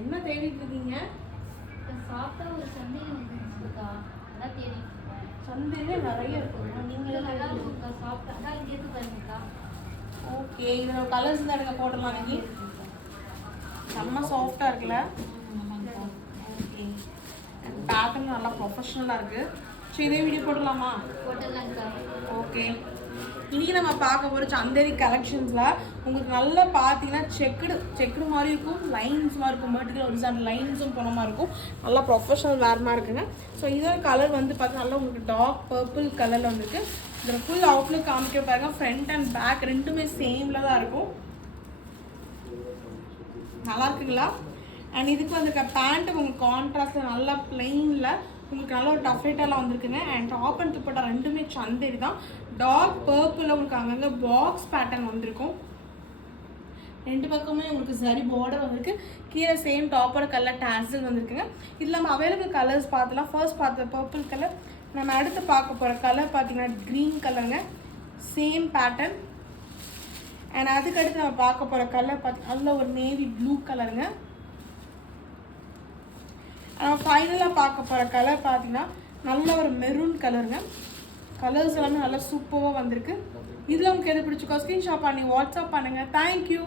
என்ன தேடிட்டு இருக்கீங்க? சாப்பிட்டா ஒரு சந்தையில் வந்துருக்கா, அதான் தேடிட்டு இருக்கேன். சந்தையிலே நிறைய இருக்குங்க. நீங்கள் நல்லா இருக்குக்கா, சாப்பிட்டா அதான் இங்கே இருந்து பாருங்கக்கா. ஓகே, இதில் கலர்ஸ் தான் எடுக்க போட்டுடலாம். இன்னைக்கு செம்ம சாஃப்டாக இருக்குல்ல? ஆமாங்கக்கா. ஓகே, பேட்டர்ன் நல்லா ப்ரொஃபஷ்னலாக இருக்குது. சரி, இதே வீடியோ போடலாமா? போட்டுடலாங்க்கா. ஓகே, இன்றைக்கி நம்ம பார்க்க போகிற சந்தேரி கலெக்ஷன்ஸில் உங்களுக்கு நல்லா பார்த்தீங்கன்னா செக்குடு மாதிரி இருக்கும், லைன்ஸ் மாதிரி இருக்கும், வெர்டிகல் ஹாரிசான்டல் லைன்ஸும் போன மாதிரி இருக்கும். நல்லா ப்ரொஃபஷனல் வேர் மாதிரி இருக்குங்க. ஸோ இதோட கலர் வந்து பார்த்தீங்கன்னா நல்லா உங்களுக்கு டார்க் பர்பிள் கலரில் வந்துருக்கு. இதில் ஃபுல் அவுட்லுக் காமிக்க பாருங்க. ஃப்ரண்ட் அண்ட் பேக் ரெண்டுமே சேமில் தான் இருக்கும். நல்லா இருக்குங்களா? அண்ட் இதுக்கு வந்துருக்க பேண்ட்டு உங்களுக்கு கான்ட்ராஸ்டில் நல்லா பிளெயினில் உங்களுக்கு நல்ல ஒரு டஃப்ரைட்டெல்லாம் வந்திருக்குங்க. அண்ட் டாப் அண்ட் துப்பட்டா ரெண்டுமே சந்தேரி தான். டார்க் பர்பிளில் உங்களுக்கு அங்கங்கே பாக்ஸ் பேட்டர்ன் வந்திருக்கும். ரெண்டு பக்கமே உங்களுக்கு சரி பார்டர் வந்திருக்கு. கீழே சேம் டாப்போட கலர் டாசல் வந்திருக்குங்க. இதில் நம்ம அவைலபிள் கலர்ஸ் பார்த்துலாம். ஃபர்ஸ்ட் பார்த்த பர்பிள் கலர். நம்ம அடுத்து பார்க்க போகிற கலர் பார்த்தீங்கன்னா க்ரீன் கலருங்க, சேம் பேட்டர்ன். அண்ட் அதுக்கடுத்து நம்ம பார்க்க போகிற கலர் பார்த்தீங்கன்னா நல்ல ஒரு நேவி ப்ளூ கலருங்க. நம்ம ஃபைனலாக பார்க்க போகிற கலர் பார்த்தீங்கன்னா நல்ல ஒரு மெரூன் கலருங்க. கலர்ஸ் எல்லாமே நல்லா சூப்பராக வந்திருக்கு. இதில் உங்களுக்கு எது பிடிச்சிக்கோ ஸ்க்ரீன்ஷாட் பண்ணி வாட்ஸ்அப் பண்ணுங்கள். தேங்க்யூ.